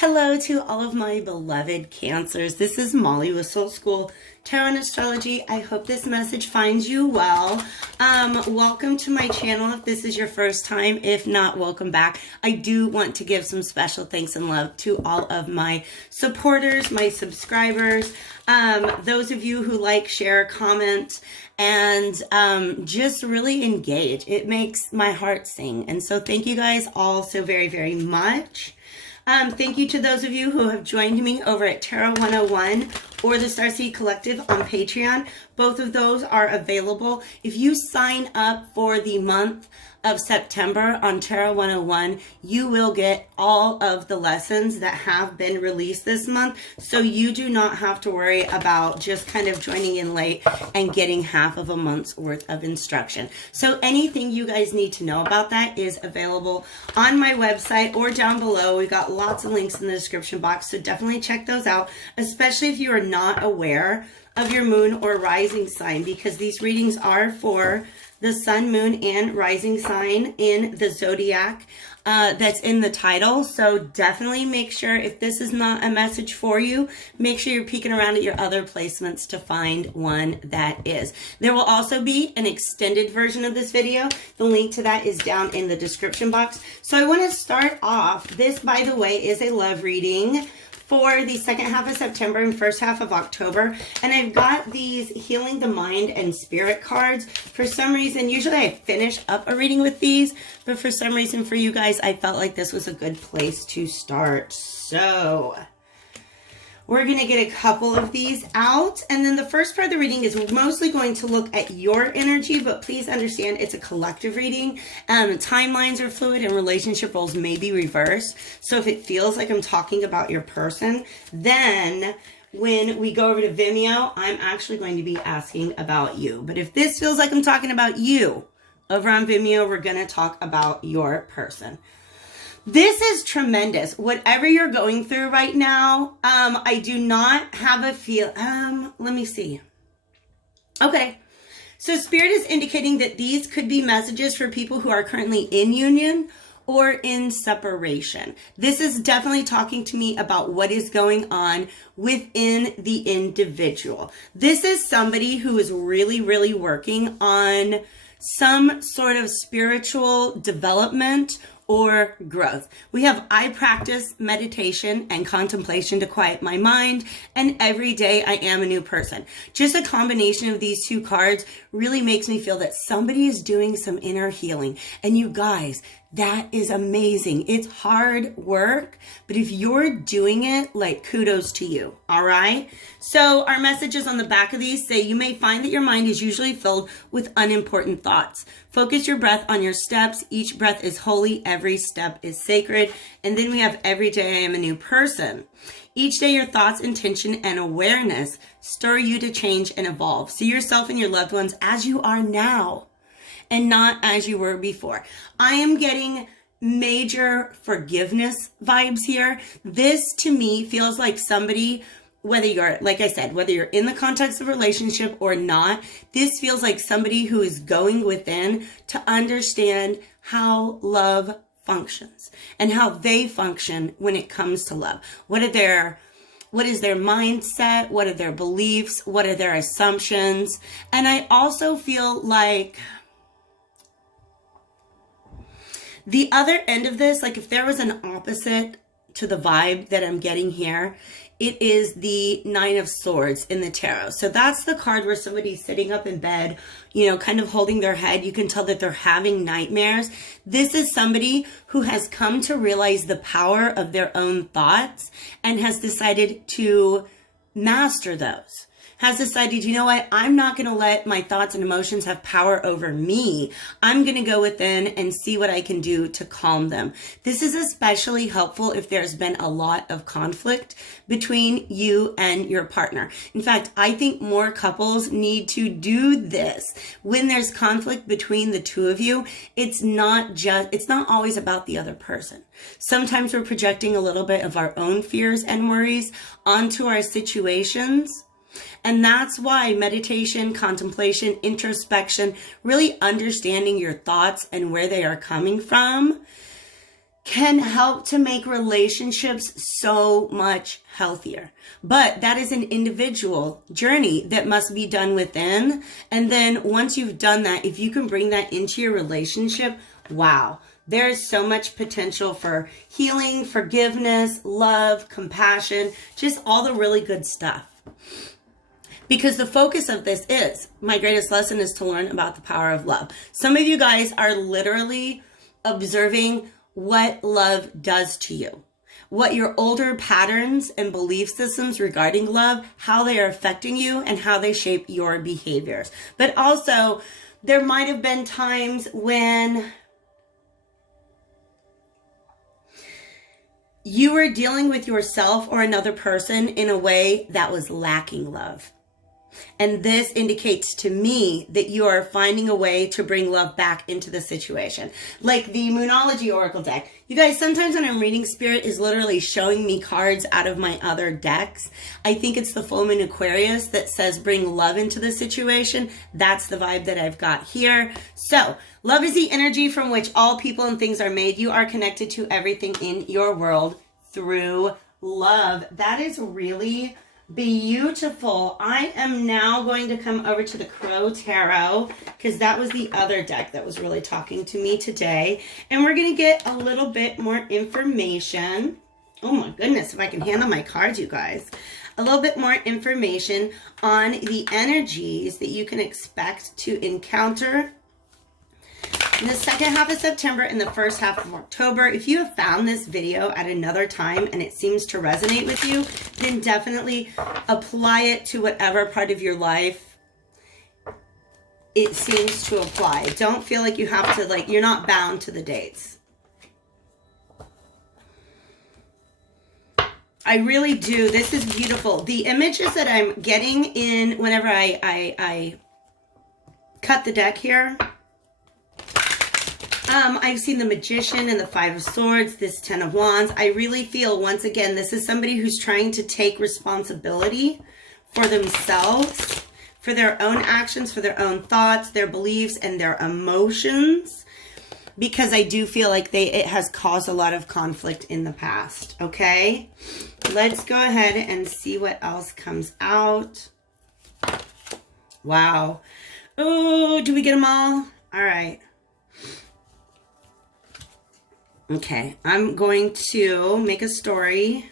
Hello to all of my beloved Cancers. This is Molly with Soul School Tarot and Astrology. I hope this message finds you well. Welcome to my channel if this is your first time. If not, welcome back. I do want to give some special thanks and love to all of my supporters, my subscribers, those of you who like, share, comment, and just really engage. It makes my heart sing. And so thank you guys all so very, very much. Thank you to those of you who have joined me over at Tarot 101 or the Starseed Collective on Patreon. Both of those are available. If you sign up for the month of September on Tarot 101, you will get all of the lessons that have been released this month. So you do not have to worry about just kind of joining in late and getting half of a month's worth of instruction. So anything you guys need to know about that is available on my website or down below. We've got lots of links in the description box, so definitely check those out, especially if you are not aware of your moon or rising sign, because these readings are for the sun, moon, and rising sign in the zodiac that's in the title. So definitely make sure, if this is not a message for you, make sure you're peeking around at your other placements to find one that is. There will also be an extended version of this video. The link to that is down in the description box. So I want to start off. This, by the way, is a love reading for the second half of September and first half of October. And I've got these Healing the Mind and Spirit cards. For some reason, usually I finish up a reading with these, but for some reason for you guys, I felt like this was a good place to start. So we're going to get a couple of these out. And then the first part of the reading is mostly going to look at your energy, but please understand it's a collective reading. Timelines are fluid and relationship roles may be reversed. So if it feels like I'm talking about your person, then when we go over to Vimeo, I'm actually going to be asking about you. But if this feels like I'm talking about you over on Vimeo, we're going to talk about your person. This is tremendous. Whatever you're going through right now, I do not have a feel. Let me see. Okay. So Spirit is indicating that these could be messages for people who are currently in union or in separation. This is definitely talking to me about what is going on within the individual. This is somebody who is really, really working on some sort of spiritual development or growth. We have, I practice meditation and contemplation to quiet my mind, and every day I am a new person. Just a combination of these two cards really makes me feel that somebody is doing some inner healing. And you guys, that is amazing. It's hard work, but if you're doing it, like, kudos to you. All right. So our messages on the back of these say, you may find that your mind is usually filled with unimportant thoughts. Focus your breath on your steps. Each breath is holy. Every step is sacred. And then we have, every day I am a new person. Each day your thoughts, intention, and awareness stir you to change and evolve. See yourself and your loved ones as you are now, and not as you were before. I am getting major forgiveness vibes here. This to me feels like somebody, whether you're, like I said, whether you're in the context of a relationship or not, this feels like somebody who is going within to understand how love functions and how they function when it comes to love. What is their mindset? What are their beliefs? What are their assumptions? And I also feel like the other end of this, like if there was an opposite to the vibe that I'm getting here, it is the Nine of Swords in the tarot. So that's the card where somebody's sitting up in bed, you know, kind of holding their head. You can tell that they're having nightmares. This is somebody who has come to realize the power of their own thoughts and has decided to master those. Has decided, you know what, I'm not going to let my thoughts and emotions have power over me. I'm going to go within and see what I can do to calm them. This is especially helpful if there's been a lot of conflict between you and your partner. In fact, I think more couples need to do this. When there's conflict between the two of you, it's not always about the other person. Sometimes we're projecting a little bit of our own fears and worries onto our situations. And that's why meditation, contemplation, introspection, really understanding your thoughts and where they are coming from can help to make relationships so much healthier. But that is an individual journey that must be done within. And then once you've done that, if you can bring that into your relationship, wow, there's so much potential for healing, forgiveness, love, compassion, just all the really good stuff. Because the focus of this is, my greatest lesson is to learn about the power of love. Some of you guys are literally observing what love does to you, what your older patterns and belief systems regarding love, how they are affecting you and how they shape your behaviors. But also, there might have been times when you were dealing with yourself or another person in a way that was lacking love. And this indicates to me that you are finding a way to bring love back into the situation. Like the Moonology Oracle deck. You guys, sometimes when I'm reading, Spirit is literally showing me cards out of my other decks. I think it's the full moon Aquarius that says bring love into the situation. That's the vibe that I've got here. So, love is the energy from which all people and things are made. You are connected to everything in your world through love. That is really beautiful. I am now going to come over to the Crow Tarot because that was the other deck that was really talking to me today. And we're going to get a little bit more information. Oh my goodness, if I can handle my cards, you guys. A little bit more information on the energies that you can expect to encounter in the second half of September and the first half of October. If you have found this video at another time and it seems to resonate with you, then definitely apply it to whatever part of your life it seems to apply. Don't feel like you have to, you're not bound to the dates. I really do. This is beautiful. The images that I'm getting in whenever I cut the deck here, I've seen the Magician and the Five of Swords, this Ten of Wands. I really feel, once again, this is somebody who's trying to take responsibility for themselves, for their own actions, for their own thoughts, their beliefs, and their emotions. Because I do feel like it has caused a lot of conflict in the past, okay? Let's go ahead and see what else comes out. Wow. Oh, do we get them all? All right. Okay, I'm going to make a story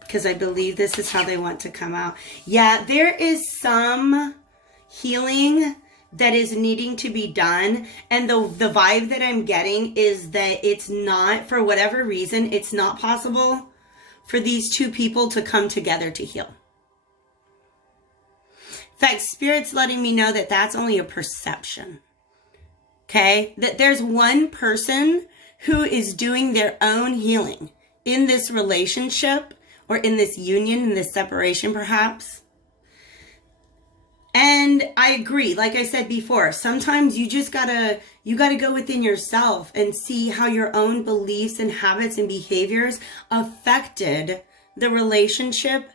because I believe this is how they want to come out. Yeah, there is some healing that is needing to be done. And the vibe that I'm getting is that it's not, for whatever reason, it's not possible for these two people to come together to heal. In fact, Spirit's letting me know that that's only a perception. Okay, that there's one person who is doing their own healing in this relationship or in this union, in this separation perhaps. And I agree, like I said before, sometimes you just gotta go within yourself and see how your own beliefs and habits and behaviors affected the relationship.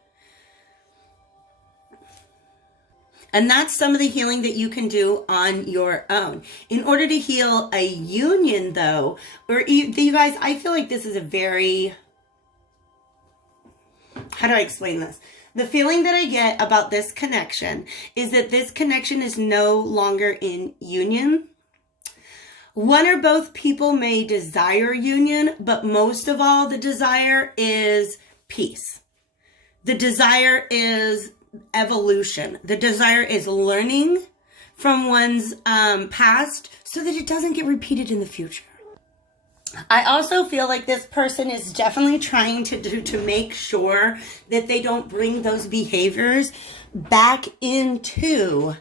And that's some of the healing that you can do on your own. In order to heal a union, though, or you guys, I feel like this is a very, how do I explain this? The feeling that I get about this connection is that this connection is no longer in union. One or both people may desire union, but most of all, the desire is peace. The desire is evolution. The desire is learning from one's past so that it doesn't get repeated in the future. I also feel like this person is definitely trying to make sure that they don't bring those behaviors back into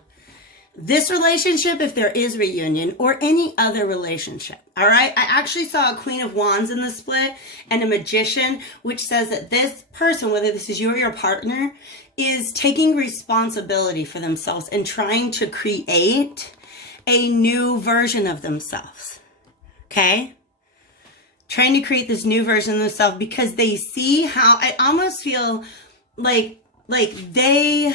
this relationship, if there is reunion, or any other relationship. All right. I actually saw a Queen of Wands in the split and a Magician, which says that this person, whether this is you or your partner, is taking responsibility for themselves and trying to create a new version of themselves. Okay. Trying to create this new version of themselves because they see how, I almost feel like they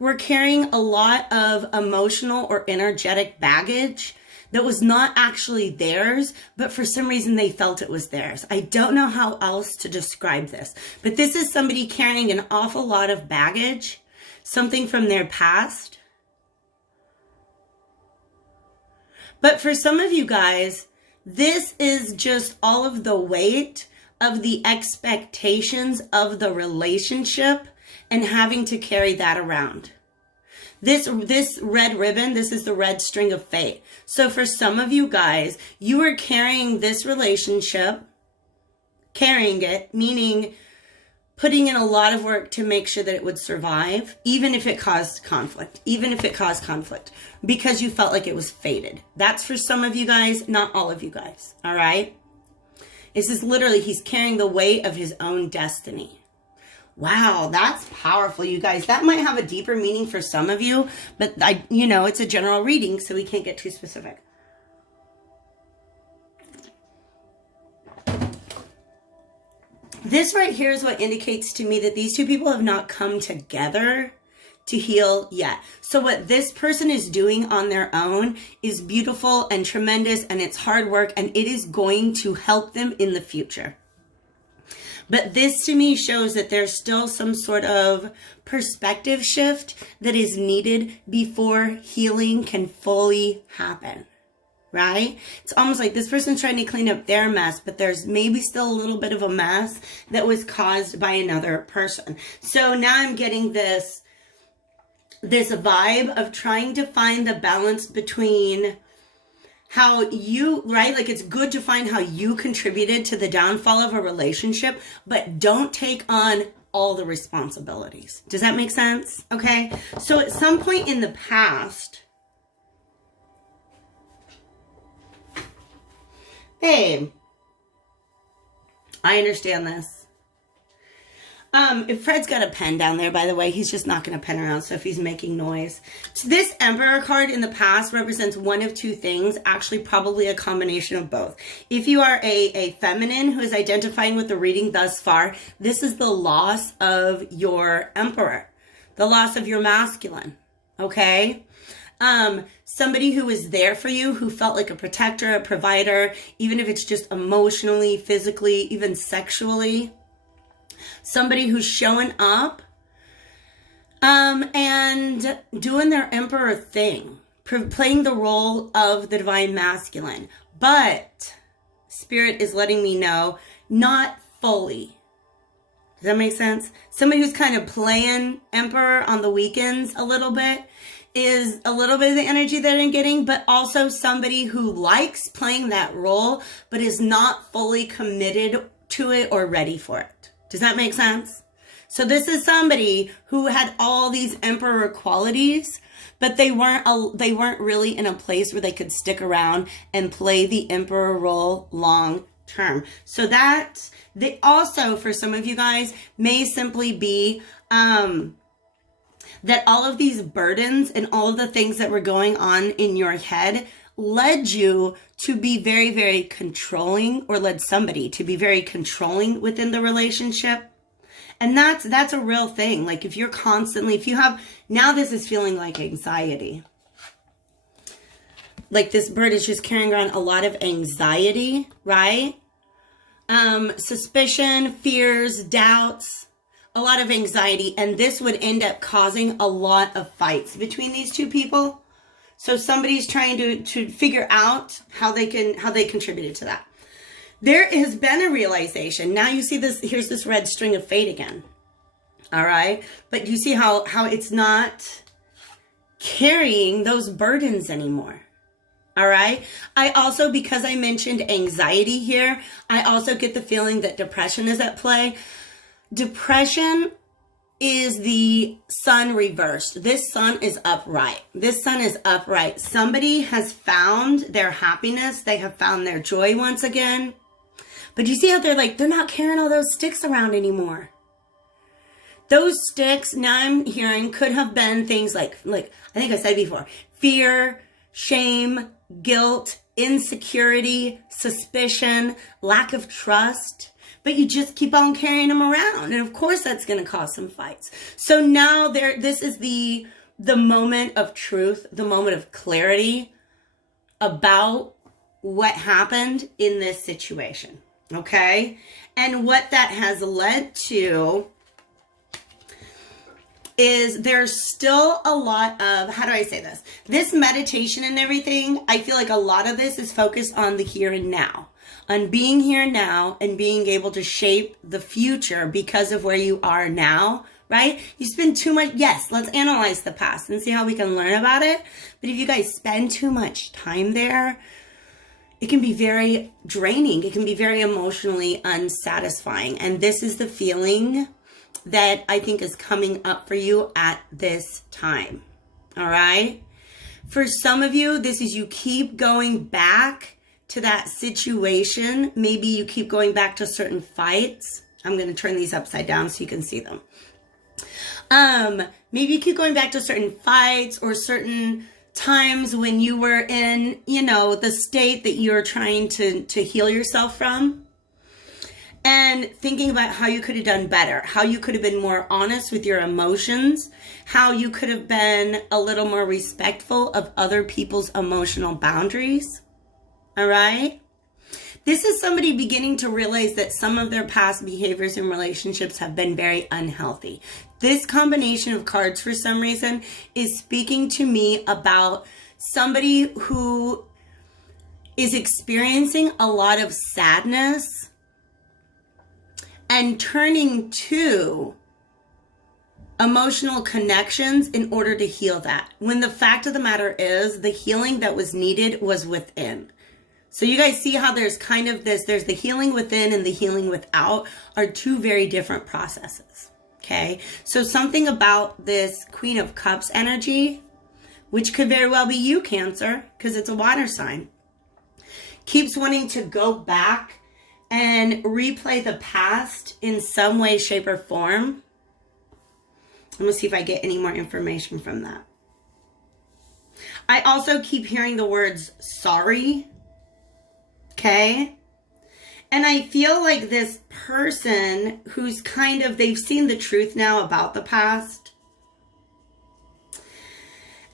were carrying a lot of emotional or energetic baggage that was not actually theirs, but for some reason they felt it was theirs. I don't know how else to describe this, but this is somebody carrying an awful lot of baggage, something from their past. But for some of you guys, this is just all of the weight of the expectations of the relationship and having to carry that around. This red ribbon, this is the red string of fate. So for some of you guys, you are carrying this relationship, carrying it, meaning putting in a lot of work to make sure that it would survive, even if it caused conflict, because you felt like it was fated. That's for some of you guys, not all of you guys, all right? This is literally, he's carrying the weight of his own destiny. Wow, that's powerful, you guys. That might have a deeper meaning for some of you, but it's a general reading, so we can't get too specific. This right here is what indicates to me that these two people have not come together to heal yet. So what this person is doing on their own is beautiful and tremendous, and it's hard work, and it is going to help them in the future. But this to me shows that there's still some sort of perspective shift that is needed before healing can fully happen, right? It's almost like this person's trying to clean up their mess, but there's maybe still a little bit of a mess that was caused by another person. So now I'm getting this vibe of trying to find the balance between how you, right? Like, it's good to find how you contributed to the downfall of a relationship, but don't take on all the responsibilities. Does that make sense? Okay. So at some point in the past, babe, I understand this. If Fred's got a pen down there, by the way, he's just knocking a pen around, so if he's making noise. So this Emperor card in the past represents one of two things, actually probably a combination of both. If you are a feminine who is identifying with the reading thus far, this is the loss of your Emperor, the loss of your masculine, okay? Somebody who is there for you, who felt like a protector, a provider, even if it's just emotionally, physically, even sexually. Somebody who's showing up and doing their Emperor thing, playing the role of the divine masculine. But Spirit is letting me know, not fully. Does that make sense? Somebody who's kind of playing Emperor on the weekends a little bit is a little bit of the energy that I'm getting, but also somebody who likes playing that role, but is not fully committed to it or ready for it. Does that make sense? So this is somebody who had all these Emperor qualities, but they weren't really in a place where they could stick around and play the Emperor role long term. So that they also, for some of you guys, may simply be that all of these burdens and all of the things that were going on in your head led you to be very, very controlling, or led somebody to be very controlling within the relationship. And that's a real thing. Like, if you're constantly, if you have, now this is feeling like anxiety. Like, this bird is just carrying around a lot of anxiety, right? Suspicion, fears, doubts, a lot of anxiety. And this would end up causing a lot of fights between these two people. So somebody's trying to figure out how they contributed to that. There has been a realization. Now you see this, here's this red string of fate again. All right. But you see how it's not carrying those burdens anymore. All right. I also, because I mentioned anxiety here, I also get the feeling that depression is at play. Depression is the sun reversed. This sun is upright. This sun is upright. Somebody has found their happiness. They have found their joy once again. But you see how they're not carrying all those sticks around anymore. Those sticks, now I'm hearing, could have been things like I think I said before, fear, shame, guilt, insecurity, suspicion, lack of trust. But you just keep on carrying them around. And of course that's going to cause some fights. So now this is the moment of truth, the moment of clarity. about what happened in this situation, okay? And what that has led to is there's still a lot of, how do I say this? This meditation and everything, I feel like a lot of this is focused on the here and now, on being here now and being able to shape the future because of where you are now, right? You spend too much, yes, let's analyze the past and see how we can learn about it. But if you guys spend too much time there, it can be very draining. It can be very emotionally unsatisfying. And this is the feeling that I think is coming up for you at this time. All right. For some of you, this is you keep going back to that situation. Maybe you keep going back to certain fights. I'm going to turn these upside down so you can see them. Maybe you keep going back to certain fights or certain times when you were in, you know, the state that you're trying to heal yourself from. And thinking about how you could have done better, how you could have been more honest with your emotions, how you could have been a little more respectful of other people's emotional boundaries. All right? This is somebody beginning to realize that some of their past behaviors and relationships have been very unhealthy. This combination of cards, for some reason, is speaking to me about somebody who is experiencing a lot of sadness and turning to emotional connections in order to heal that. When the fact of the matter is, the healing that was needed was within. So you guys see how there's kind of this, there's the healing within and the healing without are two very different processes. Okay. So something about this Queen of Cups energy, which could very well be you, Cancer, because it's a water sign, keeps wanting to go back and replay the past in some way, shape, or form. I'm going to see if I get any more information from that. I also keep hearing the words sorry. Okay? And I feel like this person who's kind of, they've seen the truth now about the past.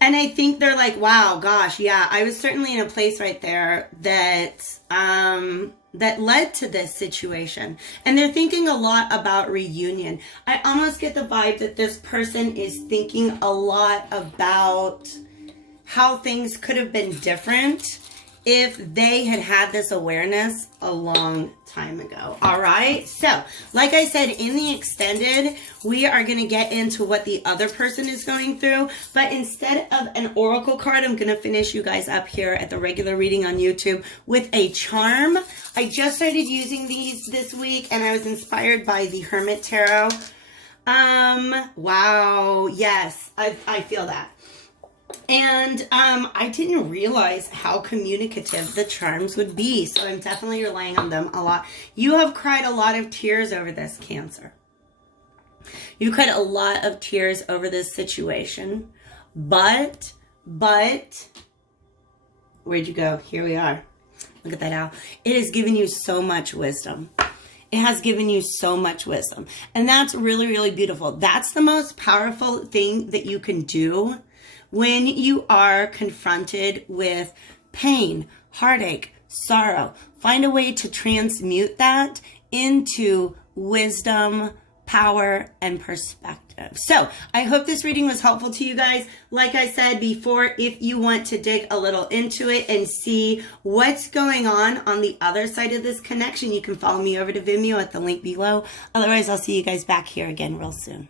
And I think they're like, wow, gosh, yeah, I was certainly in a place right there that led to this situation. And they're thinking a lot about reunion. I almost get the vibe that this person is thinking a lot about how things could have been different if they had had this awareness a long time ago. All right. So like I said, in the extended, we are going to get into what the other person is going through. But instead of an oracle card, I'm going to finish you guys up here at the regular reading on YouTube with a charm. I just started using these this week and I was inspired by the Hermit Tarot. Wow. Yes, I feel that. And I didn't realize how communicative the charms would be. So I'm definitely relying on them a lot. You have cried a lot of tears over this, Cancer. You cried a lot of tears over this situation. But, where'd you go? Here we are. Look at that owl. It has given you so much wisdom. It has given you so much wisdom. And that's really, really beautiful. That's the most powerful thing that you can do when you are confronted with pain, heartache, sorrow. Find a way to transmute that into wisdom, power, and perspective. So I hope this reading was helpful to you guys. Like I said before, if you want to dig a little into it and see what's going on the other side of this connection, you can follow me over to Vimeo at the link below. Otherwise, I'll see you guys back here again real soon.